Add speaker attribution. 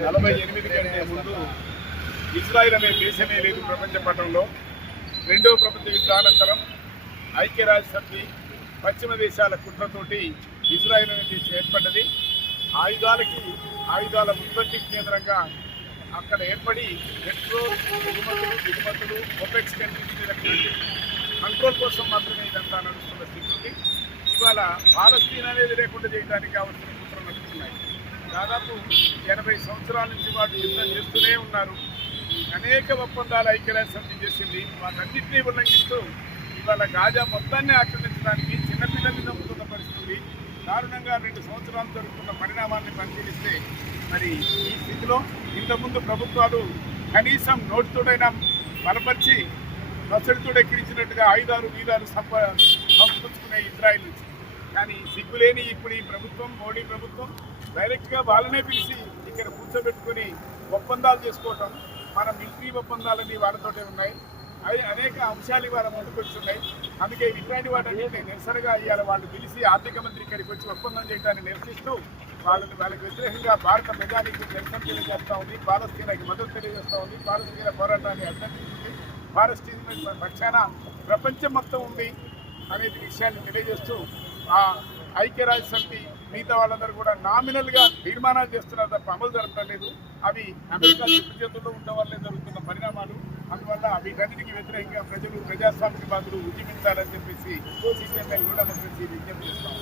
Speaker 1: నలభై ఎనిమిది అనే ముందు ఇజ్రాయిల్ అనే దేశమే లేదు ప్రపంచ పటంలో. రెండవ ప్రపంచ యుద్ధానంతరం ఐక్యరాజ్య సమితి పశ్చిమ దేశాల కుట్రతోటి ఇజ్రాయిల్ అనే దేశం ఏర్పడ్డది. ఆయుధాలకి ఆయుధాల ఉత్పత్తి కేంద్రంగా అక్కడ ఏర్పడి పెట్రోల్ ఎగుమతులు దిగుమతులు ఒపెక్స్ కంట్రీస్ కంట్రోల్ కోసం మాత్రమే ఇదంతా నడుస్తున్న స్థితి ఉంది. ఇవాళ పాలస్తీన్ అనేది లేకుండా చేయడానికి కావాల్సిన కుట్రలు నడుస్తున్నాయి. దాదాపు ఎనభై సంవత్సరాల నుంచి వాళ్ళు యుద్ధం చేస్తూనే ఉన్నారు. అనేక ఒప్పందాలు ఐక్యరాజ్య సమితి చేసింది. వాటన్నింటినీ ఉల్లంఘిస్తూ ఇవాళ గాజా మొత్తాన్ని ఆక్రమించడానికి చిన్నపిల్లల్ని నమ్ముతున్న పరిస్థితి. దారుణంగా రెండు సంవత్సరాలు జరుగుతున్న పరిణామాన్ని పరిశీలిస్తే మరి ఈ స్థితిలో ఇంతకుముందు ప్రభుత్వాలు కనీసం నోటితోడైనా బలపరిచి బస్సులతో ఎక్కిరించినట్టుగా ఆయుధాలు వీధాలు సంప సంపుచ్చుకునే ఇజ్రాయిల్ నుంచి కానీ సిగ్గులేని ఇప్పుడు ఈ ప్రభుత్వం మోడీ ప్రభుత్వం డైరెక్ట్గా వాళ్ళనే పిలిచి ఇక్కడ కూర్చోబెట్టుకుని ఒప్పందాలు చేసుకోవటం మన మిలిటరీ ఒప్పందాలన్నీ వాళ్ళతోటే ఉన్నాయి. అవి అనేక అంశాలు ఇవాళ ముందుకొచ్చున్నాయి అందుకే ఇట్లాంటి వాటన్నింటినీ నిరసనగా ఇవాళ వాళ్ళు పిలిచి ఆర్థిక మంత్రి ఇక్కడికి వచ్చి ఒప్పందం చేయడాన్ని నిరసిస్తూ వాళ్ళని వాళ్ళకి వ్యతిరేకంగా భారత మెజానికి నిరసన తెలియజేస్తూ ఉంది. పాలస్తీనాకి మద్దతు తెలియజేస్తూ ఉంది. పాలస్తీన పోరాటాన్ని అభ్యర్థిస్తుంది పాలస్తీన పక్షాన ప్రపంచం మొత్తం ఉంది అనే విషయాన్ని తెలియజేస్తూ ఐక్యరాజ్య సమితి మిగతా వాళ్ళందరూ కూడా నామినల్గా తీర్మానాలు చేస్తున్నారు తప్ప అమలు జరపలేదు అవి అమెరికా చేతుల్లో ఉండడం వల్లే జరుగుతున్న పరిణామాలు. అందువల్ల వీటన్నిటికీ వ్యతిరేకంగా ప్రజలు ప్రజాస్వామ్యవాదులు ఉద్యమించాలని చెప్పేసి సిపిఎంఎల్ కూడా విజ్ఞప్తి చేస్తాం